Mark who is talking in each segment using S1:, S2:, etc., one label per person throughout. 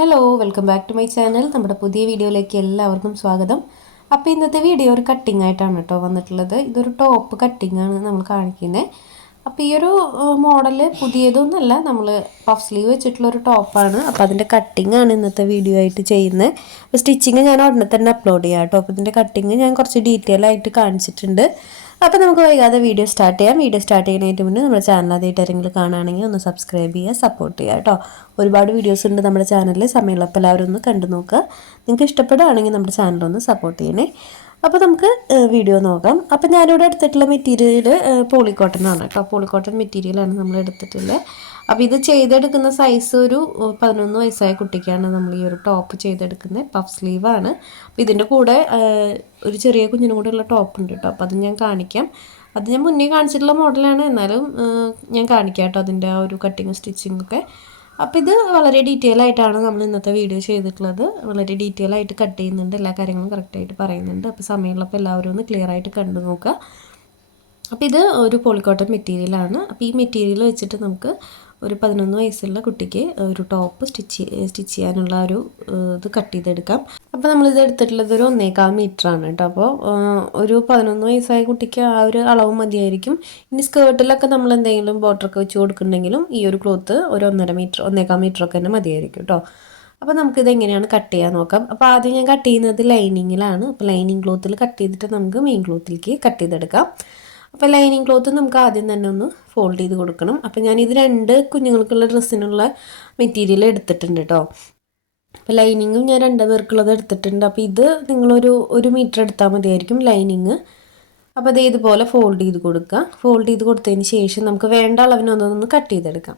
S1: Hello welcome back to my channel നമ്മുടെ പുതിയ വീഡിയോയിലേക്ക് എല്ലാവർക്കും സ്വാഗതം. അപ്പോൾ ഇന്നത്തെ വീഡിയോ ഒരു കട്ടിംഗ് ആയിട്ടാണ് കേട്ടോ വന്നിട്ടുള്ളത്. ഇതൊരു ടോപ്പ് കട്ടിംഗ് ആണ് നമ്മൾ കാണിക്കുന്നത് അപ്പോൾ ഈ ഒരു മോഡൽ പുതിയതൊന്നുമല്ല. നമ്മൾ പഫ് സ്ലീവ് വെച്ചിട്ടുള്ള ഒരു ടോപ്പാണ് അപ്പോൾ അതിന്റെ കട്ടിംഗ് ആണ് ഇന്നത്തെ വീഡിയോ ആയിട്ട് ചെയ്യുന്നത്. സ്റ്റിച്ചിങ് ഞാൻ ഉടനെ തന്നെ അപ്ലോഡ് ചെയ്യാം അപ്പോൾ ഇതിന്റെ കട്ടിങ് ഞാൻ കുറച്ച് ഡീറ്റെയിൽ ആയിട്ട് കാണിച്ചിട്ടുണ്ട്. അപ്പോൾ നമുക്ക് വൈകാതെ വീഡിയോ സ്റ്റാർട്ട് ചെയ്യാം. വീഡിയോ സ്റ്റാർട്ട് ചെയ്യുന്നതിന് മുന്നേ നമ്മുടെ ചാനൽ ആദ്യമായിട്ട് ആരെങ്കിലും കാണുകയാണെങ്കിൽ ഒന്ന് സബ്സ്ക്രൈബ് ചെയ്യുക സപ്പോർട്ട് ചെയ്യുക കേട്ടോ. ഒരുപാട് വീഡിയോസ് ഉണ്ട് നമ്മുടെ ചാനലിൽ സമയമുള്ളപ്പോൾ എല്ലാവരും ഒന്ന് കണ്ടു നോക്കുക. നിങ്ങൾക്ക് ഇഷ്ടപ്പെടുകയാണെങ്കിൽ നമ്മുടെ ചാനലൊന്ന് സപ്പോർട്ട് ചെയ്യണേ. അപ്പോൾ നമുക്ക് വീഡിയോ നോക്കാം. അപ്പോൾ ഞാനിവിടെ എടുത്തിട്ടുള്ള മെറ്റീരിയൽ പോളിക്കോട്ടൺ ആണ് കേട്ടോ. പോളിക്കോട്ടൺ മെറ്റീരിയലാണ് നമ്മൾ എടുത്തിട്ടുള്ളത് അപ്പോൾ ഇത് ചെയ്തെടുക്കുന്ന സൈസ് ഒരു പതിനൊന്ന് വയസ്സായ കുട്ടിക്കാണ് നമ്മൾ ഈ ഒരു ടോപ്പ് ചെയ്തെടുക്കുന്നത്. പഫ് സ്ലീവാണ് അപ്പോൾ ഇതിന്റെ കൂടെ ഒരു ചെറിയ കുഞ്ഞിനും കൂടെ ഉള്ള ടോപ്പ് ഉണ്ട് കേട്ടോ. അപ്പോൾ അത് ഞാൻ കാണിക്കാം. അത് ഞാൻ മുന്നേ കാണിച്ചിട്ടുള്ള മോഡലാണ് എന്നാലും ഞാൻ കാണിക്കാം കേട്ടോ അതിന്റെ ആ ഒരു കട്ടിങ് സ്റ്റിച്ചിങ് ഒക്കെ. അപ്പോൾ ഇത് വളരെ ഡീറ്റെയിൽ ആയിട്ടാണ് നമ്മൾ ഇന്നത്തെ വീഡിയോ ചെയ്തിട്ടുള്ളത്. വളരെ ഡീറ്റെയിൽ ആയിട്ട് കട്ട് ചെയ്യുന്നുണ്ട്. എല്ലാ കാര്യങ്ങളും കറക്റ്റായിട്ട് പറയുന്നുണ്ട്. അപ്പോൾ സമയമുള്ളപ്പോൾ എല്ലാവരും ഒന്ന് ക്ലിയർ ആയിട്ട് കണ്ടു നോക്കുക. അപ്പോൾ ഇത് ഒരു പോളിക്കോട്ടൺ മെറ്റീരിയലാണ് അപ്പോൾ ഈ മെറ്റീരിയൽ വെച്ചിട്ട് നമുക്ക് ഒരു പതിനൊന്ന് വയസ്സുള്ള കുട്ടിക്ക് ഒരു ടോപ്പ് സ്റ്റിച്ച് സ്റ്റിച്ച് ചെയ്യാനുള്ള ഒരു ഇത് കട്ട് ചെയ്തെടുക്കാം. അപ്പോൾ നമ്മളിത് എടുത്തിട്ടുള്ളത് ഒരു ഒന്നേകാൽ ആണ് കേട്ടോ. അപ്പോൾ ഒരു പതിനൊന്ന് വയസ്സായ കുട്ടിക്ക് ആ ഒരു അളവ് മതിയായിരിക്കും. ഇനി സ്കേർട്ടിലൊക്കെ നമ്മൾ എന്തെങ്കിലും ബോർഡറൊക്കെ വെച്ച് കൊടുക്കുന്നുണ്ടെങ്കിലും ഈ ഒരു ക്ലോത്ത് ഒരു ഒന്നര മീറ്റർ ഒന്നേകാൽ മീറ്ററൊക്കെ തന്നെ മതിയായിരിക്കും കേട്ടോ. അപ്പോൾ നമുക്കിത് എങ്ങനെയാണ് കട്ട് ചെയ്യാൻ നോക്കാം. അപ്പോൾ ആദ്യം ഞാൻ കട്ട് ചെയ്യുന്നത് ലൈനിങ്ങിലാണ്. അപ്പോൾ ലൈനിങ് ക്ലോത്തിൽ കട്ട് ചെയ്തിട്ട് നമുക്ക് മെയിൻ ക്ലോത്തിലേക്ക് കട്ട് ചെയ്തെടുക്കാം. അപ്പോൾ ലൈനിങ് ക്ലോത്ത് നമുക്ക് ആദ്യം തന്നെ ഒന്ന് ഫോൾഡ് ചെയ്ത് കൊടുക്കണം. അപ്പോൾ ഞാൻ ഇത് രണ്ട് കുഞ്ഞുങ്ങൾക്കുള്ള ഡ്രസ്സിനുള്ള മെറ്റീരിയൽ എടുത്തിട്ടുണ്ട് കേട്ടോ അപ്പോൾ ലൈനിങ്ങും ഞാൻ രണ്ട് പേർക്കുള്ളത് എടുത്തിട്ടുണ്ട്. അപ്പോൾ ഇത് നിങ്ങളൊരു ഒരു മീറ്റർ എടുത്താൽ മതിയായിരിക്കും ലൈനിങ് അപ്പോൾ അത് ഇതുപോലെ ഫോൾഡ് ചെയ്ത് കൊടുക്കുക. ഫോൾഡ് ചെയ്ത് കൊടുത്തതിന് ശേഷം നമുക്ക് വേണ്ട അളവിനൊന്നൊന്ന് കട്ട് ചെയ്തെടുക്കാം.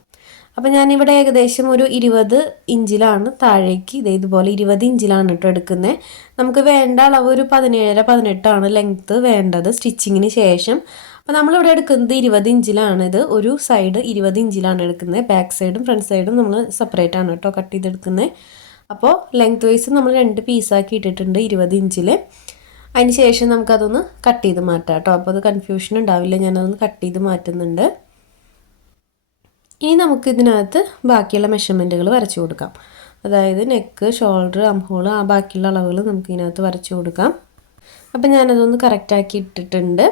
S1: അപ്പോൾ ഞാനിവിടെ ഏകദേശം ഒരു ഇരുപത് ഇഞ്ചിലാണ് താഴേക്ക്. ഇതേ ഇതുപോലെ ഇരുപത് ഇഞ്ചിലാണ് കേട്ടോ എടുക്കുന്നത് നമുക്ക് വേണ്ട അളവ് ഒരു പതിനേഴര പതിനെട്ടാണ് ലെങ്ത്ത് വേണ്ടത് സ്റ്റിച്ചിങ്ങിന് ശേഷം. അപ്പോൾ നമ്മളിവിടെ എടുക്കുന്നത് ഇരുപത് ഇഞ്ചിലാണ്. ഇത് ഒരു സൈഡ് ഇരുപത് ഇഞ്ചിലാണ് എടുക്കുന്നത്. ബാക്ക് സൈഡും ഫ്രണ്ട് സൈഡും നമ്മൾ സെപ്പറേറ്റ് ആണ് കേട്ടോ കട്ട് ചെയ്തെടുക്കുന്നത് അപ്പോൾ ലെങ്ത് വൈസ് നമ്മൾ രണ്ട് പീസാക്കി ഇട്ടിട്ടുണ്ട് ഇരുപത് ഇഞ്ചിൽ അതിന് ശേഷം നമുക്കതൊന്ന് കട്ട് ചെയ്ത് മാറ്റാം കേട്ടോ അപ്പോൾ അത് കൺഫ്യൂഷൻ ഉണ്ടാവില്ല. ഞാനതൊന്ന് കട്ട് ചെയ്ത് മാറ്റുന്നുണ്ട്. ഇനി നമുക്ക് ഇതിനകത്ത് ബാക്കിയുള്ള മെഷർമെന്റുകൾ വരച്ചു കൊടുക്കാം. അതായത് നെക്ക് ഷോൾഡർ അംഹോൾ ആ ബാക്കിയുള്ള അളവുകൾ നമുക്ക് ഇതിനകത്ത് വരച്ചു കൊടുക്കാം. അപ്പം ഞാനതൊന്ന് കറക്റ്റാക്കി ഇട്ടിട്ടുണ്ട്.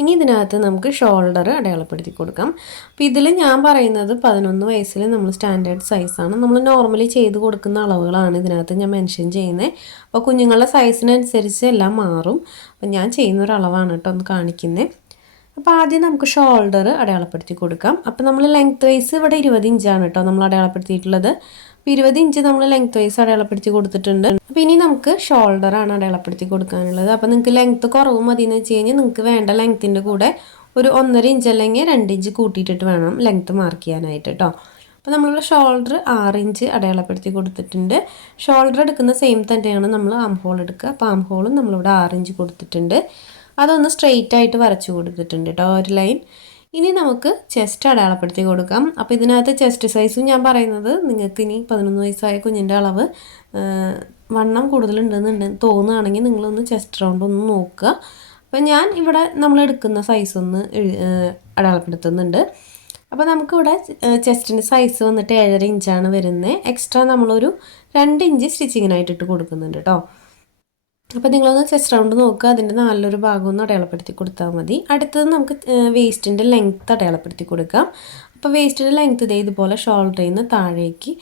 S1: ഇനി ഇതിനകത്ത് നമുക്ക് ഷോൾഡർ അടയാളപ്പെടുത്തി കൊടുക്കാം. അപ്പോൾ ഇതിൽ ഞാൻ പറയുന്നത് പതിനൊന്ന് വയസ്സിൽ നമ്മൾ സ്റ്റാൻഡേർഡ് സൈസാണ് നമ്മൾ നോർമലി ചെയ്ത് കൊടുക്കുന്ന അളവുകളാണ് ഇതിനകത്ത് ഞാൻ മെൻഷൻ ചെയ്യുന്നത് അപ്പോൾ കുഞ്ഞുങ്ങളുടെ സൈസിനനുസരിച്ച് എല്ലാം മാറും. അപ്പോൾ ഞാൻ ചെയ്യുന്ന കേട്ടോ ഒന്ന് കാണിക്കുന്നത് അപ്പോൾ ആദ്യം നമുക്ക് ഷോൾഡർ അടയാളപ്പെടുത്തി കൊടുക്കാം. അപ്പോൾ നമ്മൾ ലെങ്ത് വൈസ് ഇവിടെ ഇരുപത് ഇഞ്ചാണ് കേട്ടോ നമ്മൾ അടയാളപ്പെടുത്തിയിട്ടുള്ളത്. അപ്പോൾ ഇരുപത് ഇഞ്ച് നമ്മൾ ലെങ്ത് വൈസ് അടയാളപ്പെടുത്തി കൊടുത്തിട്ടുണ്ട്. അപ്പോൾ ഇനി നമുക്ക് ഷോൾഡറാണ് അടയാളപ്പെടുത്തി കൊടുക്കാനുള്ളത്. അപ്പോൾ നിങ്ങൾക്ക് ലെങ്ത് കുറവ് മതി എന്ന് വെച്ച് കഴിഞ്ഞാൽ നിങ്ങൾക്ക് വേണ്ട ലെങ്ത്തിന്റെ കൂടെ ഒരു ഒന്നര ഇഞ്ച് അല്ലെങ്കിൽ രണ്ട് ഇഞ്ച് കൂട്ടിയിട്ടിട്ട് വേണം ലെങ്ത്ത് മാർക്ക് ചെയ്യാനായിട്ട് കേട്ടോ അപ്പോൾ നമ്മളുടെ ഷോൾഡർ ആറ് ഇഞ്ച് അടയാളപ്പെടുത്തി കൊടുത്തിട്ടുണ്ട്. ഷോൾഡർ എടുക്കുന്ന സെയിം തന്നെയാണ് നമ്മൾ ആം ഹോൾ എടുക്കുക. അപ്പോൾ ആം ഹോളും നമ്മളിവിടെ ആറ് ഇഞ്ച് കൊടുത്തിട്ടുണ്ട്. അതൊന്ന് സ്ട്രെയിറ്റ് ആയിട്ട് വരച്ചു കൊടുത്തിട്ടുണ്ട് കേട്ടോ ഒരു ലൈൻ ഇനി നമുക്ക് ചെസ്റ്റ് അടയാളപ്പെടുത്തി കൊടുക്കാം. അപ്പോൾ ഇതിനകത്ത് ചെസ്റ്റ് സൈസും ഞാൻ പറയുന്നത് നിങ്ങൾക്ക് ഇനി പതിനൊന്ന് വയസ്സായ കുഞ്ഞിന്റെ അളവ് വണ്ണം കൂടുതലുണ്ടെന്നുണ്ട് തോന്നുകയാണെങ്കിൽ നിങ്ങളൊന്ന് ചെസ്റ്റ് റൗണ്ട് ഒന്ന് നോക്കുക. അപ്പോൾ ഞാൻ ഇവിടെ നമ്മൾ എടുക്കുന്ന സൈസ് ഒന്ന് അടയാളപ്പെടുത്തുന്നുണ്ട്. അപ്പോൾ നമുക്കിവിടെ ചെസ്റ്റിന്റെ സൈസ് വന്നിട്ട് ഏഴര ഇഞ്ചാണ് വരുന്നത്. എക്സ്ട്രാ നമ്മളൊരു രണ്ട് ഇഞ്ച് സ്റ്റിച്ചിങ്ങിനായിട്ട് ഇട്ട് കൊടുക്കുന്നുണ്ട് കേട്ടോ അപ്പോൾ നിങ്ങളൊന്ന് ചെസ്റ്റ് റൗണ്ട് നോക്കുക അതിന്റെ നല്ലൊരു ഭാഗം ഒന്ന് അടയാളപ്പെടുത്തി കൊടുത്താൽ മതി. അടുത്തത് നമുക്ക് വേസ്റ്റിന്റെ ലെങ്ത്ത് അടയാളപ്പെടുത്തി കൊടുക്കാം. അപ്പോൾ വേസ്റ്റിന്റെ ലെങ്ത്ത് ഇതേ ഇതുപോലെ ഷോൾഡറിൽ നിന്ന് താഴേക്ക്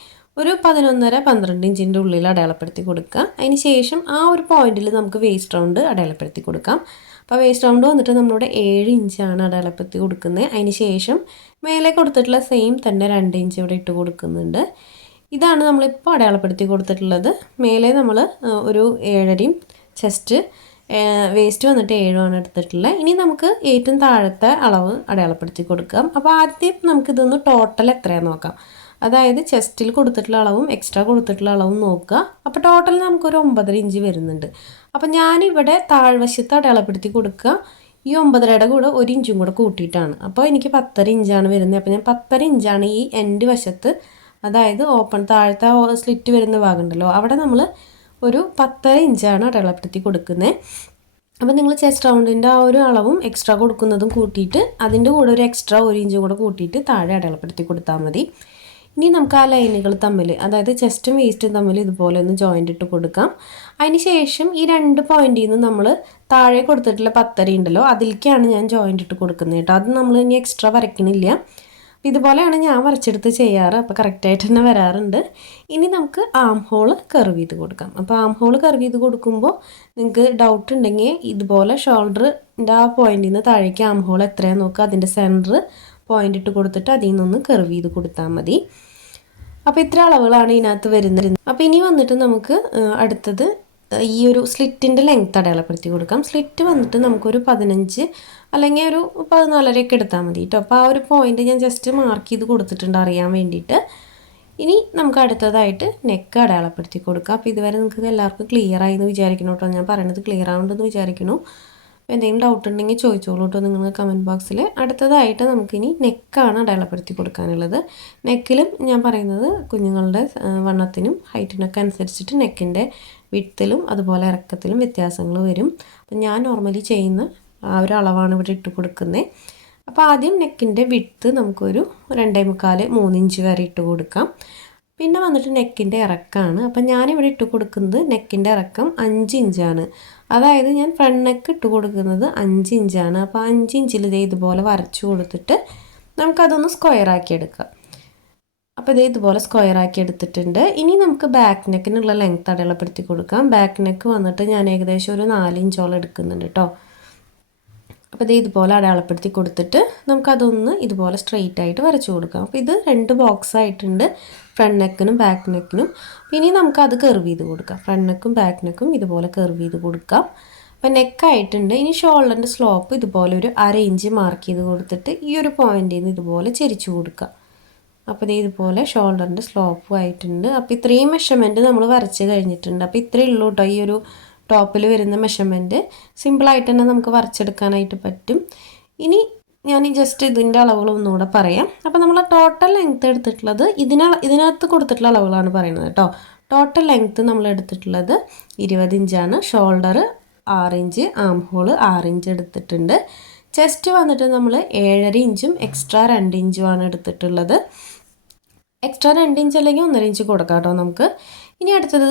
S1: ഒരു പതിനൊന്നര പന്ത്രണ്ട് ഇഞ്ചിന്റെ ഉള്ളിൽ അടയാളപ്പെടുത്തി കൊടുക്കുക. അതിന് ശേഷം ആ ഒരു പോയിന്റിൽ നമുക്ക് വേസ്റ്റ് റൗണ്ട് അടയാളപ്പെടുത്തി കൊടുക്കാം. അപ്പോൾ വേസ്റ്റ് റൗണ്ട് വന്നിട്ട് നമ്മളിവിടെ ഏഴ് ഇഞ്ചാണ് അടയാളപ്പെടുത്തി കൊടുക്കുന്നത് അതിന് ശേഷം മേലെ കൊടുത്തിട്ടുള്ള സെയിം തന്നെ രണ്ട് ഇഞ്ച് ഇവിടെ ഇട്ട് കൊടുക്കുന്നുണ്ട്. ഇതാണ് നമ്മളിപ്പോൾ അടയാളപ്പെടുത്തി കൊടുത്തിട്ടുള്ളത്. മേലെ നമ്മൾ ഒരു ഏഴരയും ചെസ്റ്റ് വേസ്റ്റ് വന്നിട്ട് ഏഴുമാണ് എടുത്തിട്ടുള്ളത്. ഇനി നമുക്ക് ഏറ്റവും താഴത്തെ അളവ് അടയാളപ്പെടുത്തി കൊടുക്കാം. അപ്പോൾ ആദ്യം നമുക്ക് നമുക്കിതൊന്ന് ടോട്ടൽ എത്രയാണെന്ന് നോക്കാം. അതായത് ചെസ്റ്റിൽ കൊടുത്തിട്ടുള്ള അളവും എക്സ്ട്രാ കൊടുത്തിട്ടുള്ള അളവും നോക്കുക. അപ്പോൾ ടോട്ടൽ നമുക്കൊരു ഒമ്പതര ഇഞ്ച് വരുന്നുണ്ട്. അപ്പോൾ ഞാനിവിടെ താഴ്വശത്ത് അടയാളപ്പെടുത്തി കൊടുക്കുക. ഈ ഒമ്പതരയുടെ കൂടെ ഒരു ഇഞ്ചും കൂടെ കൂട്ടിയിട്ടാണ്. അപ്പോൾ എനിക്ക് പത്തര ഇഞ്ചാണ് വരുന്നത്. അപ്പോൾ ഞാൻ പത്തര ഇഞ്ചാണ് ഈ എൻഡ് വശത്ത് അതായത് ഓപ്പൺ താഴത്തെ സ്ലിറ്റ് വരുന്ന ഭാഗമുണ്ടല്ലോ അവിടെ നമ്മൾ ഒരു പത്തര ഇഞ്ചാണ് അടയാളപ്പെടുത്തി കൊടുക്കുന്നത്. അപ്പോൾ നിങ്ങൾ ചെസ്റ്റ് റൗണ്ടിന്റെ ആ ഒരു അളവും എക്സ്ട്രാ കൊടുക്കുന്നതും കൂട്ടിയിട്ട് അതിന്റെ കൂടെ ഒരു എക്സ്ട്രാ ഒരു ഇഞ്ചും കൂടെ കൂട്ടിയിട്ട് താഴെ അടയാളപ്പെടുത്തി കൊടുത്താൽ മതി. ഇനി നമുക്ക് ആ ലൈനുകൾ തമ്മിൽ അതായത് ചെസ്റ്റും വേസ്റ്റും തമ്മിൽ ഇതുപോലെ ഒന്ന് ജോയിന്റ് ഇട്ട് കൊടുക്കാം. അതിന് ശേഷം ഈ രണ്ട് പോയിന്റിൽ നിന്ന് നമ്മൾ താഴെ കൊടുത്തിട്ടുള്ള പത്തര ഉണ്ടല്ലോ അതിലേക്കാണ് ഞാൻ ജോയിന്റ് ഇട്ട് കൊടുക്കുന്നത് കേട്ടോ. അത് നമ്മൾ ഇനി എക്സ്ട്രാ വരയ്ക്കണില്ല. ഇതുപോലെയാണ് ഞാൻ വരച്ചെടുത്ത് ചെയ്യാറ്. അപ്പോൾ കറക്റ്റായിട്ട് തന്നെ വരാറുണ്ട്. ഇനി നമുക്ക് ആം ഹോൾ കർവ് ചെയ്ത് കൊടുക്കാം. അപ്പോൾ ആം ഹോൾ കർവ് ചെയ്ത് കൊടുക്കുമ്പോൾ നിങ്ങൾക്ക് ഡൗട്ട് ഉണ്ടെങ്കിൽ ഇതുപോലെ ഷോൾഡറിന്റെ ആ പോയിന്റിൽ നിന്ന് താഴേക്ക് ആം ഹോൾ എത്രയാണെന്ന് നോക്കുക അതിന്റെ സെന്റർ പോയിന്റ് ഇട്ട് കൊടുത്തിട്ട് അതിൽ നിന്നൊന്ന് കർവ് ചെയ്ത് കൊടുത്താൽ മതി. അപ്പോൾ ഇത്ര അളവുകളാണ് ഇതിനകത്ത് വരുന്നത്. അപ്പോൾ ഇനി വന്നിട്ട് നമുക്ക് അടുത്തത് ഈ ഒരു സ്ലിറ്റിന്റെ ലെങ്ത് അടയാളപ്പെടുത്തി കൊടുക്കാം. സ്ലിറ്റ് വന്നിട്ട് നമുക്കൊരു പതിനഞ്ച് അല്ലെങ്കിൽ ഒരു പതിനാലരയൊക്കെ എടുത്താൽ മതി കേട്ടോ. അപ്പോൾ ആ ഒരു പോയിന്റ് ഞാൻ ജസ്റ്റ് മാർക്ക് ചെയ്ത് കൊടുത്തിട്ടുണ്ട് അറിയാൻ വേണ്ടിയിട്ട്. ഇനി നമുക്ക് അടുത്തതായിട്ട് നെക്ക് അടയാളപ്പെടുത്തി കൊടുക്കാം. അപ്പോൾ ഇതുവരെ നിങ്ങൾക്ക് എല്ലാവർക്കും ക്ലിയർ ആയി എന്ന് വിചാരിക്കണം കേട്ടോ. ഞാൻ പറയണത് ക്ലിയർ ആവുന്നുണ്ടെന്ന് വിചാരിക്കുന്നു. എന്തെങ്കിലും ഡൗട്ട് ഉണ്ടെങ്കിൽ ചോദിച്ചോളൂ കേട്ടോ നിങ്ങൾ കമന്റ് ബോക്സിൽ അടുത്തതായിട്ട് നമുക്കിനി നെക്കാണ് അടയാളപ്പെടുത്തി കൊടുക്കാനുള്ളത്. നെക്കിലും ഞാൻ പറയുന്നത് കുഞ്ഞുങ്ങളുടെ വണ്ണത്തിനും ഹൈറ്റിനൊക്കെ അനുസരിച്ചിട്ട് നെക്കിന്റെ വിട്ടിലും അതുപോലെ ഇറക്കത്തിലും വ്യത്യാസങ്ങൾ വരും. അപ്പം ഞാൻ നോർമലി ചെയ്യുന്ന ആ ഒരു അളവാണ് ഇവിടെ ഇട്ട് കൊടുക്കുന്നത് അപ്പോൾ ആദ്യം നെക്കിന്റെ വിട്ട് നമുക്കൊരു രണ്ടേ മുക്കാൽ മൂന്നിഞ്ച് വരെ ഇട്ട് കൊടുക്കാം. പിന്നെ വന്നിട്ട് നെക്കിന്റെ ഇറക്കമാണ് അപ്പം ഞാനിവിടെ ഇട്ട് കൊടുക്കുന്നത് നെക്കിന്റെ ഇറക്കം അഞ്ച് ഇഞ്ചാണ്. അതായത് ഞാൻ ഫ്രണ്ട് നെക്ക് ഇട്ട് കൊടുക്കുന്നത് അഞ്ച് ഇഞ്ചാണ്. അപ്പോൾ അഞ്ച് ഇഞ്ചിൽ ഇതേ ഇതുപോലെ വരച്ചു കൊടുത്തിട്ട് നമുക്കതൊന്ന് സ്ക്വയർ ആക്കി എടുക്കാം. അപ്പോൾ ഇതേ ഇതുപോലെ സ്ക്വയർ ആക്കി എടുത്തിട്ടുണ്ട്. ഇനി നമുക്ക് ബാക്ക് നെക്കിനുള്ള ലെങ്ത് അടയാളപ്പെടുത്തി കൊടുക്കാം. ബാക്ക് നെക്ക് വന്നിട്ട് ഞാൻ ഏകദേശം ഒരു നാലിഞ്ചോളം എടുക്കുന്നുണ്ട് കേട്ടോ അപ്പോൾ ഇത് ഇതുപോലെ അടയാളപ്പെടുത്തി കൊടുത്തിട്ട് നമുക്കതൊന്ന് ഇതുപോലെ സ്ട്രെയിറ്റ് ആയിട്ട് വരച്ചു കൊടുക്കാം. അപ്പോൾ ഇത് രണ്ട് ബോക്സ് ആയിട്ടുണ്ട്. ഫ്രണ്ട് നെക്കിനും ബാക്ക് നെക്കിനും ഇനി നമുക്കത് കർവ് ചെയ്ത് കൊടുക്കാം. ഫ്രണ്ട് നെക്കും ബാക്ക് നെക്കും ഇതുപോലെ കർവ് ചെയ്ത് കൊടുക്കാം. അപ്പോൾ നെക്കായിട്ടുണ്ട് ഇനി ഷോൾഡറിന്റെ സ്ലോപ്പ് ഇതുപോലെ ഒരു അര ഇഞ്ച് മാർക്ക് ചെയ്ത് കൊടുത്തിട്ട് ഈ ഒരു പോയിന്റിൽ നിന്ന് ഇതുപോലെ ചെരിച്ചു കൊടുക്കാം. അപ്പോൾ ഇത് ഇതുപോലെ ഷോൾഡറിന്റെ സ്ലോപ്പും ആയിട്ടുണ്ട്. അപ്പോൾ ഇത്രയും മെഷർമെന്റ് നമ്മൾ വരച്ച് കഴിഞ്ഞിട്ടുണ്ട്. അപ്പോൾ ഇത്രയേ ഉള്ളൂ കേട്ടോ ഈ ഒരു ടോപ്പിൽ വരുന്ന മെഷർമെന്റ് സിമ്പിളായിട്ട് തന്നെ നമുക്ക് വരച്ചെടുക്കാനായിട്ട് പറ്റും. ഇനി ഞാൻ ഈ ജസ്റ്റ് ഇതിന്റെ അളവുകൾ ഒന്നുകൂടെ പറയാം. അപ്പോൾ നമ്മൾ ടോട്ടൽ ലെങ്ത്ത് എടുത്തിട്ടുള്ളത് ഇതിന ഇതിനകത്ത് കൊടുത്തിട്ടുള്ള അളവുകളാണ് പറയുന്നത് കേട്ടോ ടോട്ടൽ ലെങ്ത്ത് നമ്മൾ എടുത്തിട്ടുള്ളത് ഇരുപത് ഇഞ്ചാണ്. ഷോൾഡർ ആറ് ഇഞ്ച് ആം ഹോൾ ആറ് ഇഞ്ച് എടുത്തിട്ടുണ്ട്. ചെസ്റ്റ് വന്നിട്ട് നമ്മൾ ഏഴര ഇഞ്ചും എക്സ്ട്രാ രണ്ട് ഇഞ്ചുമാണ് എടുത്തിട്ടുള്ളത്. എക്സ്ട്രാ രണ്ട് ഇഞ്ച് അല്ലെങ്കിൽ ഒന്നര ഇഞ്ച് കൊടുക്കാം കേട്ടോ നമുക്ക്. ഇനി അടുത്തത്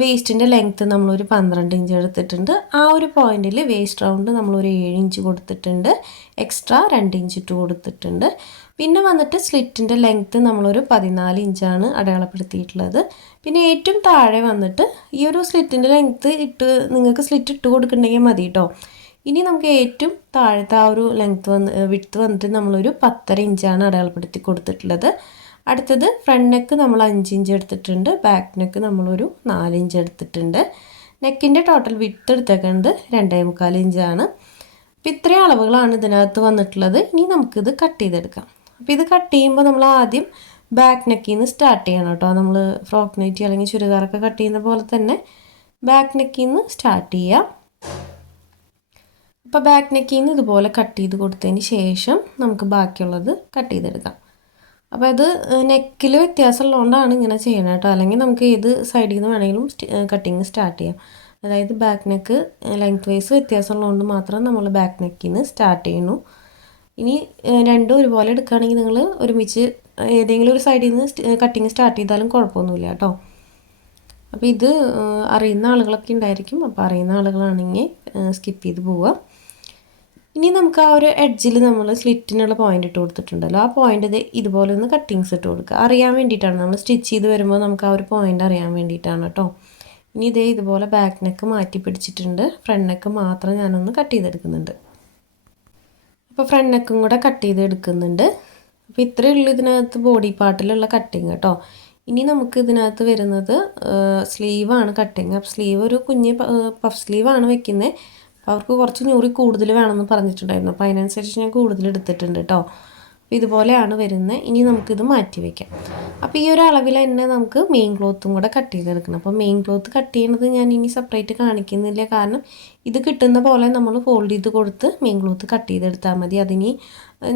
S1: വേസ്റ്റിന്റെ ലെങ്ത്ത് നമ്മളൊരു പന്ത്രണ്ട് ഇഞ്ച് എടുത്തിട്ടുണ്ട്. ആ ഒരു പോയിന്റിൽ വേസ്റ്റ് റൗണ്ട് നമ്മളൊരു ഏഴ് ഇഞ്ച് കൊടുത്തിട്ടുണ്ട്. എക്സ്ട്രാ രണ്ട് ഇഞ്ച് ഇട്ട് കൊടുത്തിട്ടുണ്ട്. പിന്നെ വന്നിട്ട് സ്ലിറ്റിന്റെ ലെങ്ത്ത് നമ്മളൊരു പതിനാല് ഇഞ്ചാണ് അടയാളപ്പെടുത്തിയിട്ടുള്ളത്. പിന്നെ ഏറ്റവും താഴെ വന്നിട്ട് ഈ ഒരു സ്ലിറ്റിന്റെ ലെങ്ത്ത് ഇട്ട് നിങ്ങൾക്ക് സ്ലിറ്റ് ഇട്ട് കൊടുക്കുന്നുണ്ടെങ്കിൽ മതി കേട്ടോ ഇനി നമുക്ക് ഏറ്റവും താഴത്തെ ആ ഒരു ലെങ്ത്ത് വന്ന് വിട്ട് വന്നിട്ട് നമ്മളൊരു പത്തര ഇഞ്ചാണ് അടയാളപ്പെടുത്തി കൊടുത്തിട്ടുള്ളത്. അടുത്തത് ഫ്രണ്ട് നെക്ക് നമ്മൾ അഞ്ച് ഇഞ്ച് എടുത്തിട്ടുണ്ട് ബാക്ക് നെക്ക് നമ്മളൊരു നാല് ഇഞ്ച് എടുത്തിട്ടുണ്ട്. നെക്കിന്റെ ടോട്ടൽ വിത്ത് എടുത്തേക്കുന്നത് രണ്ടേ മുക്കാൽ ഇഞ്ചാണ് അപ്പോൾ ഇത്രയും അളവുകളാണ് ഇതിനകത്ത് വന്നിട്ടുള്ളത്. ഇനി നമുക്കിത് കട്ട് ചെയ്തെടുക്കാം. അപ്പോൾ ഇത് കട്ട് ചെയ്യുമ്പോൾ നമ്മൾ ആദ്യം ബാക്ക് നെക്കിൽ നിന്ന് സ്റ്റാർട്ട് ചെയ്യണം കേട്ടോ. നമ്മൾ ഫ്രോക്ക് നെറ്റി അല്ലെങ്കിൽ ചുരിദാറൊക്കെ കട്ട് ചെയ്യുന്ന പോലെ തന്നെ ബാക്ക് നെക്കിൽ നിന്ന് സ്റ്റാർട്ട് ചെയ്യാം. അപ്പോൾ ബാക്ക് നെക്കിൽ നിന്ന് ഇതുപോലെ കട്ട് ചെയ്ത് കൊടുത്തതിന് ശേഷം നമുക്ക് ബാക്കിയുള്ളത് കട്ട് ചെയ്തെടുക്കാം. അപ്പോൾ അത് നെക്കിൽ വ്യത്യാസമുള്ളതുകൊണ്ടാണ് ഇങ്ങനെ ചെയ്യണത് കേട്ടോ. അല്ലെങ്കിൽ നമുക്ക് ഏത് സൈഡിൽ നിന്ന് വേണമെങ്കിലും കട്ടിങ് സ്റ്റാർട്ട് ചെയ്യാം. അതായത് ബാക്ക് നെക്ക് ലെങ്ത് വൈസ് വ്യത്യാസമുള്ളതുകൊണ്ട് മാത്രം നമ്മൾ ബാക്ക് നെക്കിൽ നിന്ന് സ്റ്റാർട്ട് ചെയ്യുന്നു. ഇനി രണ്ടും ഒരുപോലെ എടുക്കുകയാണെങ്കിൽ നിങ്ങൾ ഒരുമിച്ച് ഏതെങ്കിലും ഒരു സൈഡിൽ നിന്ന് കട്ടിങ് സ്റ്റാർട്ട് ചെയ്താലും കുഴപ്പമൊന്നുമില്ല കേട്ടോ. അപ്പോൾ ഇത് അറിയുന്ന ആളുകളൊക്കെ ഉണ്ടായിരിക്കും. അപ്പോൾ അറിയുന്ന ആളുകളാണെങ്കിൽ സ്കിപ്പ് ചെയ്ത് പോവുക. ഇനി നമുക്ക് ആ ഒരു എഡ്ജിൽ നമ്മൾ സ്ലിറ്റിനുള്ള പോയിന്റ് ഇട്ട് കൊടുത്തിട്ടുണ്ടല്ലോ. ആ പോയിന്റ് ഇത് ഇതുപോലെ ഒന്ന് കട്ടിങ്സ് ഇട്ട് കൊടുക്കുക. അറിയാൻ വേണ്ടിയിട്ടാണ്. നമ്മൾ സ്റ്റിച്ച് ചെയ്ത് വരുമ്പോൾ നമുക്ക് ആ ഒരു പോയിന്റ് അറിയാൻ വേണ്ടിയിട്ടാണ് കേട്ടോ ഇനി ഇതേ ഇതുപോലെ ബാക്ക് നെക്ക് മാറ്റി പിടിച്ചിട്ടുണ്ട്. ഫ്രണ്ട് നെക്ക് മാത്രം ഞാനൊന്ന് കട്ട് ചെയ്തെടുക്കുന്നുണ്ട്. അപ്പോൾ ഫ്രണ്ട് നെക്കും കൂടെ കട്ട് ചെയ്ത് എടുക്കുന്നുണ്ട് അപ്പോൾ ഇത്രയേ ഉള്ളൂ ഇതിനകത്ത് ബോഡി പാർട്ടിലുള്ള കട്ടിങ് കേട്ടോ ഇനി നമുക്ക് ഇതിനകത്ത് വരുന്നത് സ്ലീവാണ് കട്ടിങ് അപ്പോൾ സ്ലീവ് ഒരു കുഞ്ഞ് പഫ് സ്ലീവാണ് വെക്കുന്നത് അപ്പോൾ അവർക്ക് കുറച്ച് ഞൂറി കൂടുതൽ വേണമെന്ന് പറഞ്ഞിട്ടുണ്ടായിരുന്നു. അപ്പോൾ അതിനനുസരിച്ച് ഞാൻ കൂടുതൽ എടുത്തിട്ടുണ്ട് കേട്ടോ അപ്പോൾ ഇതുപോലെയാണ് വരുന്നത്. ഇനി നമുക്കിത് മാറ്റി വയ്ക്കാം അപ്പോൾ ഈ ഒരു അളവിൽ തന്നെ നമുക്ക് മെയിൻ ക്ലോത്തും കൂടെ കട്ട് ചെയ്തെടുക്കണം. അപ്പോൾ മെയിൻ ക്ലോത്ത് കട്ട് ചെയ്യണത് ഞാൻ ഇനി സെപ്പറേറ്റ് കാണിക്കുന്നില്ല. കാരണം ഇത് കിട്ടുന്ന പോലെ നമ്മൾ ഫോൾഡ് ചെയ്ത് കൊടുത്ത് മെയിൻ ക്ലോത്ത് കട്ട് ചെയ്തെടുത്താൽ മതി. അതിനി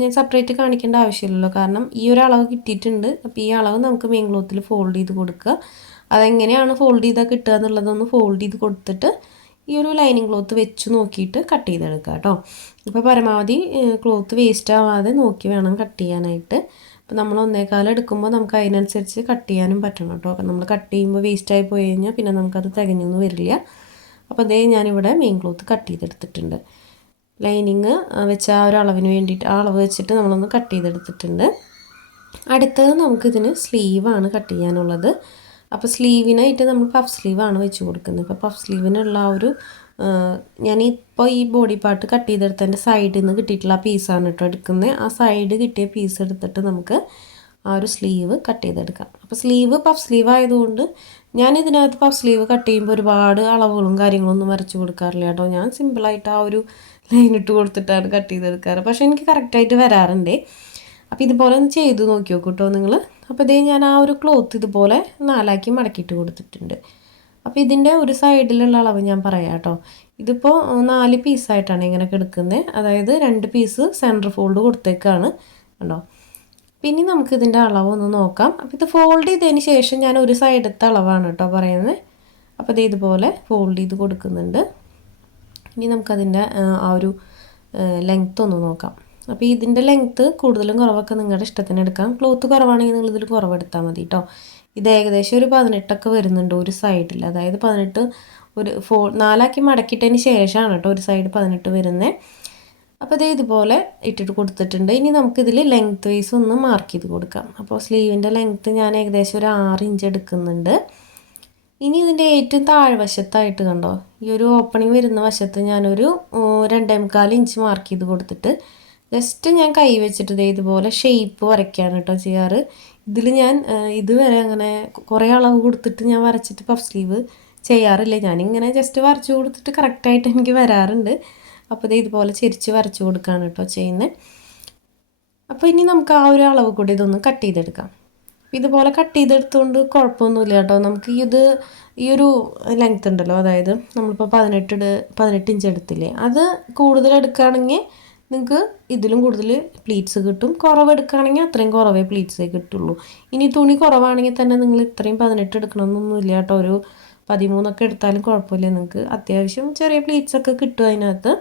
S1: ഞാൻ സെപ്പറേറ്റ് കാണിക്കേണ്ട ആവശ്യമില്ലല്ലോ. കാരണം ഈ ഒരു അളവ് കിട്ടിയിട്ടുണ്ട്. അപ്പോൾ ഈ അളവ് നമുക്ക് മെയിൻ ക്ലോത്തിൽ ഫോൾഡ് ചെയ്ത് കൊടുക്കുക. അതെങ്ങനെയാണ് ഫോൾഡ് ചെയ്താൽ കിട്ടുക എന്നുള്ളതൊന്ന് ഫോൾഡ് ചെയ്ത് കൊടുത്തിട്ട് ഈ ഒരു ലൈനിങ് ക്ലോത്ത് വെച്ച് നോക്കിയിട്ട് കട്ട് ചെയ്തെടുക്കുക കേട്ടോ. ഇപ്പോൾ പരമാവധി ക്ലോത്ത് വേസ്റ്റ് ആവാതെ നോക്കി വേണം കട്ട് ചെയ്യാനായിട്ട്. അപ്പോൾ നമ്മൾ ഒന്നേക്കാലം എടുക്കുമ്പോൾ നമുക്ക് അതിനനുസരിച്ച് കട്ട് ചെയ്യാനും പറ്റണം കേട്ടോ. അപ്പോൾ നമ്മൾ കട്ട് ചെയ്യുമ്പോൾ വേസ്റ്റ് ആയി പോയി കഴിഞ്ഞാൽ പിന്നെ നമുക്കത് തികഞ്ഞൊന്നും വരില്ല. അപ്പോൾ അതേ ഞാനിവിടെ മെയിൻ ക്ലോത്ത് കട്ട് ചെയ്തെടുത്തിട്ടുണ്ട്. ലൈനിങ് വെച്ച ആ ഒരു അളവിന് വേണ്ടിയിട്ട് ആ അളവ് വെച്ചിട്ട് നമ്മളൊന്ന് കട്ട് ചെയ്തെടുത്തിട്ടുണ്ട്. അടുത്തത് നമുക്കിതിന് സ്ലീവാണ് കട്ട് ചെയ്യാനുള്ളത്. അപ്പോൾ സ്ലീവിനായിട്ട് നമ്മൾ പഫ് സ്ലീവാണ് വെച്ച് കൊടുക്കുന്നത്. അപ്പോൾ പഫ് സ്ലീവിനുള്ള ആ ഒരു ഞാൻ ഞാനിപ്പോൾ ഈ ബോഡി പാർട്ട് കട്ട് ചെയ്തെടുത്തതിന്റെ സൈഡിൽ നിന്ന് കിട്ടിയിട്ടുള്ള പീസാണ് കേട്ടോ എടുക്കുന്നത്. ആ സൈഡ് കിട്ടിയ പീസ് എടുത്തിട്ട് നമുക്ക് ആ ഒരു സ്ലീവ് കട്ട് ചെയ്തെടുക്കാം. അപ്പോൾ സ്ലീവ് പഫ് സ്ലീവ് ആയതുകൊണ്ട് ഞാൻ ഇതിനകത്ത് പഫ് സ്ലീവ് കട്ട് ചെയ്യുമ്പോൾ ഒരുപാട് അളവുകളും കാര്യങ്ങളൊന്നും വരച്ച് കൊടുക്കാറില്ല കേട്ടോ ഞാൻ സിമ്പിളായിട്ട് ആ ഒരു ലൈൻ ഇട്ട് കൊടുത്തിട്ടാണ് കട്ട് ചെയ്തെടുക്കാറ്. പക്ഷേ എനിക്ക് കറക്റ്റായിട്ട് വരാറുണ്ട്. അപ്പോൾ ഇതുപോലെ ഒന്ന് ചെയ്ത് നോക്കി നോക്കൂ കേട്ടോ നിങ്ങൾ അപ്പോൾ ഇതേ ഞാൻ ആ ഒരു ക്ലോത്ത് ഇതുപോലെ നാലാക്കി മടക്കിയിട്ട് കൊടുത്തിട്ടുണ്ട്. അപ്പോൾ ഇതിന്റെ ഒരു സൈഡിലുള്ള അളവ് ഞാൻ പറയാം കേട്ടോ. ഇതിപ്പോൾ നാല് പീസായിട്ടാണ് ഇങ്ങനെ കിടക്കുന്നത് അതായത് രണ്ട് പീസ് സെന്റർ ഫോൾഡ് കൊടുത്തേക്കാണ് കണ്ടോ. പിന്നെ നമുക്ക് ഇതിന്റെ അളവ് ഒന്ന് നോക്കാം. അപ്പോൾ ഇത് ഫോൾഡ് ചെയ്തതിന് ശേഷം ഞാൻ ഒരു സൈഡത്തെ അളവാണ് കേട്ടോ പറയുന്നത് അപ്പോൾ ഇത് ഇതുപോലെ ഫോൾഡ് ചെയ്ത് കൊടുക്കുന്നുണ്ട്. ഇനി നമുക്കതിന്റെ ആ ഒരു ലെങ്ത്ത് ഒന്ന് നോക്കാം. അപ്പോൾ ഇതിന്റെ ലെങ്ത്ത് കൂടുതലും കുറവൊക്കെ നിങ്ങളുടെ ഇഷ്ടത്തിന് എടുക്കാം. ക്ലോത്ത് കുറവാണെങ്കിൽ നിങ്ങൾ ഇതിൽ കുറവെടുത്താൽ മതി കേട്ടോ ഇത് ഏകദേശം ഒരു പതിനെട്ടൊക്കെ വരുന്നുണ്ട് ഒരു സൈഡിൽ അതായത് പതിനെട്ട് ഒരു ഫോ നാലാക്കി മടക്കിയിട്ടതിന് ശേഷമാണ് കേട്ടോ ഒരു സൈഡ് പതിനെട്ട് വരുന്നത് അപ്പോൾ ഇതേ ഇതുപോലെ ഇട്ടിട്ട് കൊടുത്തിട്ടുണ്ട്. ഇനി നമുക്കിതിൽ ലെങ്ത് വൈസ് ഒന്ന് മാർക്ക് ചെയ്ത് കൊടുക്കാം. അപ്പോൾ സ്ലീവിന്റെ ലെങ്ത്ത് ഞാൻ ഏകദേശം ഒരു ആറ് ഇഞ്ച് എടുക്കുന്നുണ്ട്. ഇനി ഇതിന്റെ ഏറ്റവും താഴ്വശത്തായിട്ട് കണ്ടോ? ഈ ഒരു ഓപ്പണിംഗ് വരുന്ന വശത്ത് ഞാനൊരു രണ്ടേ മുക്കാൽ ഇഞ്ച് മാർക്ക് ചെയ്ത് കൊടുത്തിട്ട് ജസ്റ്റ് ഞാൻ കൈ വെച്ചിട്ട് ഇതേ ഇതുപോലെ ഷേപ്പ് വരയ്ക്കുകയാണ് കേട്ടോ ചെയ്യാറ്. ഇതിൽ ഞാൻ ഇതുവരെ അങ്ങനെ കുറേ അളവ് കൊടുത്തിട്ട് ഞാൻ വരച്ചിട്ട് പഫ് സ്ലീവ് ചെയ്യാറില്ല. ഞാനിങ്ങനെ ജസ്റ്റ് വരച്ചു കൊടുത്തിട്ട് കറക്റ്റായിട്ട് എനിക്ക് വരാറുണ്ട്. അപ്പോൾ ഇത് ഇതുപോലെ ചിരിച്ച് വരച്ചു കൊടുക്കുകയാണ് കേട്ടോ ചെയ്യുന്നത് അപ്പോൾ ഇനി നമുക്ക് ആ ഒരു അളവ് കൂടി ഇതൊന്ന് കട്ട് ചെയ്തെടുക്കാം. ഇതുപോലെ കട്ട് ചെയ്തെടുത്തുകൊണ്ട് കുഴപ്പമൊന്നുമില്ല കേട്ടോ. നമുക്ക് ഇത് ഈ ഒരു ലെങ്ത് ഉണ്ടല്ലോ അതായത് നമ്മളിപ്പോൾ പതിനെട്ട് പതിനെട്ട് ഇഞ്ച് എടുത്തില്ലേ അത് കൂടുതൽ എടുക്കുകയാണെങ്കിൽ നിങ്ങൾക്ക് ഇതിലും കൂടുതൽ പ്ലീറ്റ്സ് കിട്ടും. കുറവ് എടുക്കുകയാണെങ്കിൽ അത്രയും കുറവേ പ്ലീറ്റ്സേ കിട്ടുള്ളൂ. ഇനി തുണി കുറവാണെങ്കിൽ തന്നെ നിങ്ങൾ ഇത്രയും പതിനെട്ട് എടുക്കണമെന്നൊന്നുമില്ല കേട്ടോ. ഒരു പതിമൂന്നൊക്കെ എടുത്താലും കുഴപ്പമില്ല നിങ്ങൾക്ക്. അത്യാവശ്യം ചെറിയ പ്ലീറ്റ്സ് ഒക്കെ കിട്ടും അതിനകത്ത്.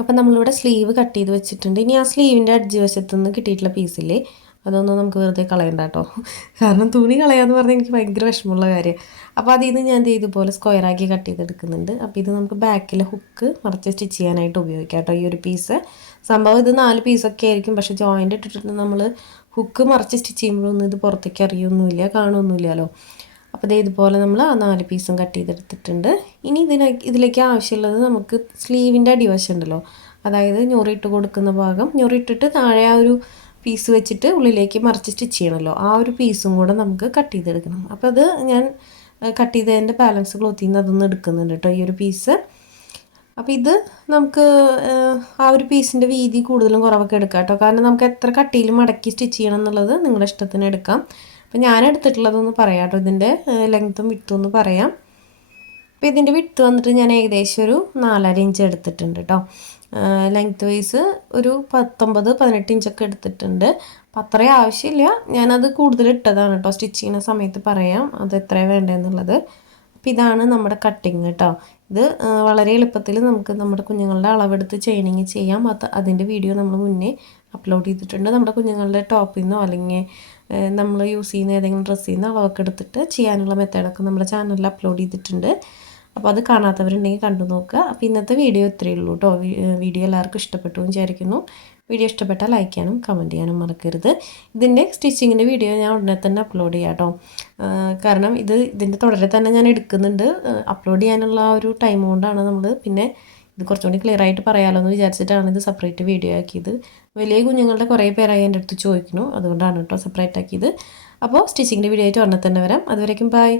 S1: അപ്പം നമ്മളിവിടെ സ്ലീവ് കട്ട് ചെയ്ത് വെച്ചിട്ടുണ്ട്. ഇനി ആ സ്ലീവിന്റെ അഡ്ജ് വശത്തുനിന്ന് കിട്ടിയിട്ടുള്ള പീസില്ലേ അതൊന്നും നമുക്ക് വെറുതെ കളയണ്ട കേട്ടോ. കാരണം തുണി കളയാന്ന് പറഞ്ഞാൽ എനിക്ക് ഭയങ്കര വിഷമമുള്ള കാര്യം. അപ്പോൾ അതിൽ നിന്ന് ഞാൻ ഇതുപോലെ സ്ക്വയറാക്കി കട്ട് ചെയ്തെടുക്കുന്നുണ്ട്. അപ്പോൾ ഇത് നമുക്ക് ബാക്കിലെ ഹുക്ക് മറച്ച് സ്റ്റിച്ച് ചെയ്യാനായിട്ട് ഉപയോഗിക്കാം കേട്ടോ ഈ ഒരു പീസ് സംഭവം ഇത് നാല് പീസൊക്കെ ആയിരിക്കും. പക്ഷെ ജോയിന്റ് ഇട്ടിട്ട് നമ്മൾ ഹുക്ക് മറച്ച് സ്റ്റിച്ച് ചെയ്യുമ്പോഴൊന്നും ഇത് പുറത്തേക്ക് അറിയൊന്നുമില്ല കാണുമൊന്നുമില്ലല്ലോ അപ്പോൾ ഇതേ ഇതുപോലെ നമ്മൾ ആ നാല് പീസും കട്ട് ചെയ്തെടുത്തിട്ടുണ്ട്. ഇനി ഇതിനെ ഇതിലേക്ക് ആവശ്യമുള്ളത് നമുക്ക് സ്ലീവിന്റെ അടിവശം ഉണ്ടല്ലോ. അതായത് ഞൊറിയിട്ട് കൊടുക്കുന്ന ഭാഗം. ഞൊറിയിട്ടിട്ട് താഴെ ആ ഒരു പീസ് വെച്ചിട്ട് ഉള്ളിലേക്ക് മറിച്ച് സ്റ്റിച്ച് ചെയ്യണമല്ലോ ആ ഒരു പീസും കൂടെ നമുക്ക് കട്ട് ചെയ്തെടുക്കണം. അപ്പോൾ അത് ഞാൻ കട്ട് ചെയ്തതിന്റെ ബാലൻസ് ക്ലോത്തിൽ നിന്ന് അതൊന്ന് എടുക്കുന്നുണ്ട് കേട്ടോ ഈ ഒരു പീസ്. അപ്പോൾ ഇത് നമുക്ക് ആ ഒരു പീസിന്റെ വീതി കൂടുതലും കുറവൊക്കെ എടുക്കാം കേട്ടോ കാരണം നമുക്ക് എത്ര കട്ടിയിൽ മടക്കി സ്റ്റിച്ച് ചെയ്യണം എന്നുള്ളത് നിങ്ങളുടെ ഇഷ്ടത്തിന് എടുക്കാം. അപ്പോൾ ഞാൻ എടുത്തിട്ടുള്ളതൊന്ന് പറയാം കേട്ടോ ഇതിന്റെ ലെങ്ത്തും വിട്ടും ഒന്ന് പറയാം. അപ്പോൾ ഇതിന്റെ വിട്ട് വന്നിട്ട് ഞാൻ ഏകദേശം ഒരു നാലര ഇഞ്ച് എടുത്തിട്ടുണ്ട് കേട്ടോ ലെങ്ത് വൈസ് ഒരു പത്തൊമ്പത് പതിനെട്ട് ഇഞ്ചൊക്കെ എടുത്തിട്ടുണ്ട്. അപ്പം അത്രയും ആവശ്യമില്ല. ഞാനത് കൂടുതൽ ഇട്ടതാണ് കേട്ടോ. സ്റ്റിച്ച് ചെയ്യുന്ന സമയത്ത് പറയാം അത് എത്രയാണ് വേണ്ടതെന്നുള്ളത് അപ്പം ഇതാണ് നമ്മുടെ കട്ടിങ് കേട്ടോ. ഇത് വളരെ എളുപ്പത്തിൽ നമുക്ക് നമ്മുടെ കുഞ്ഞുങ്ങളുടെ അളവെടുത്ത് ചെയ്യണമെങ്കിൽ ചെയ്യാം. അത് അതിന്റെ വീഡിയോ നമ്മൾ മുന്നേ അപ്ലോഡ് ചെയ്തിട്ടുണ്ട്. നമ്മുടെ കുഞ്ഞുങ്ങളുടെ ടോപ്പിൽ നിന്നോ അല്ലെങ്കിൽ നമ്മൾ യൂസ് ചെയ്യുന്ന ഏതെങ്കിലും ഡ്രസ്സിൽ നിന്ന് അളവൊക്കെ എടുത്തിട്ട് ചെയ്യാനുള്ള മെത്തേഡൊക്കെ നമ്മുടെ ചാനലിൽ അപ്ലോഡ് ചെയ്തിട്ടുണ്ട്. അപ്പോൾ അത് കാണാത്തവരുണ്ടെങ്കിൽ കണ്ടു നോക്കുക. അപ്പോൾ ഇന്നത്തെ വീഡിയോ ഇത്രയേ ഉള്ളൂ കേട്ടോ. വീഡിയോ എല്ലാവർക്കും ഇഷ്ടപ്പെട്ടു വിചാരിക്കുന്നു. വീഡിയോ ഇഷ്ടപ്പെട്ടാൽ ലൈക്ക് ചെയ്യാനും കമന്റ് ചെയ്യാനും മറക്കരുത്. ഇതിന്റെ സ്റ്റിച്ചിങ്ങിന്റെ വീഡിയോ ഞാൻ ഉടനെ തന്നെ അപ്ലോഡ് ചെയ്യാം കേട്ടോ. കാരണം ഇത് ഇതിന്റെ തുടരെ തന്നെ ഞാൻ എടുക്കുന്നുണ്ട്. അപ്ലോഡ് ചെയ്യാനുള്ള ഒരു ടൈം കൊണ്ടാണ് നമ്മൾ പിന്നെ ഇത് കുറച്ചുകൂടി ക്ലിയർ ആയിട്ട് പറയാമല്ലോ എന്ന് വിചാരിച്ചിട്ടാണ് ഇത് സെപ്പറേറ്റ് വീഡിയോ ആക്കിയത്. വലിയ കുഞ്ഞുങ്ങളുടെ കുറേ പേരായി എന്റെ അടുത്ത് ചോദിക്കുന്നു. അതുകൊണ്ടാണ് കേട്ടോ സെപ്പറേറ്റ് ആക്കിയത്. അപ്പോൾ സ്റ്റിച്ചിങ്ങിന്റെ വീഡിയോ ആയിട്ട് ഉടനെ തന്നെ വരാം. അതുവരേക്കും ബൈ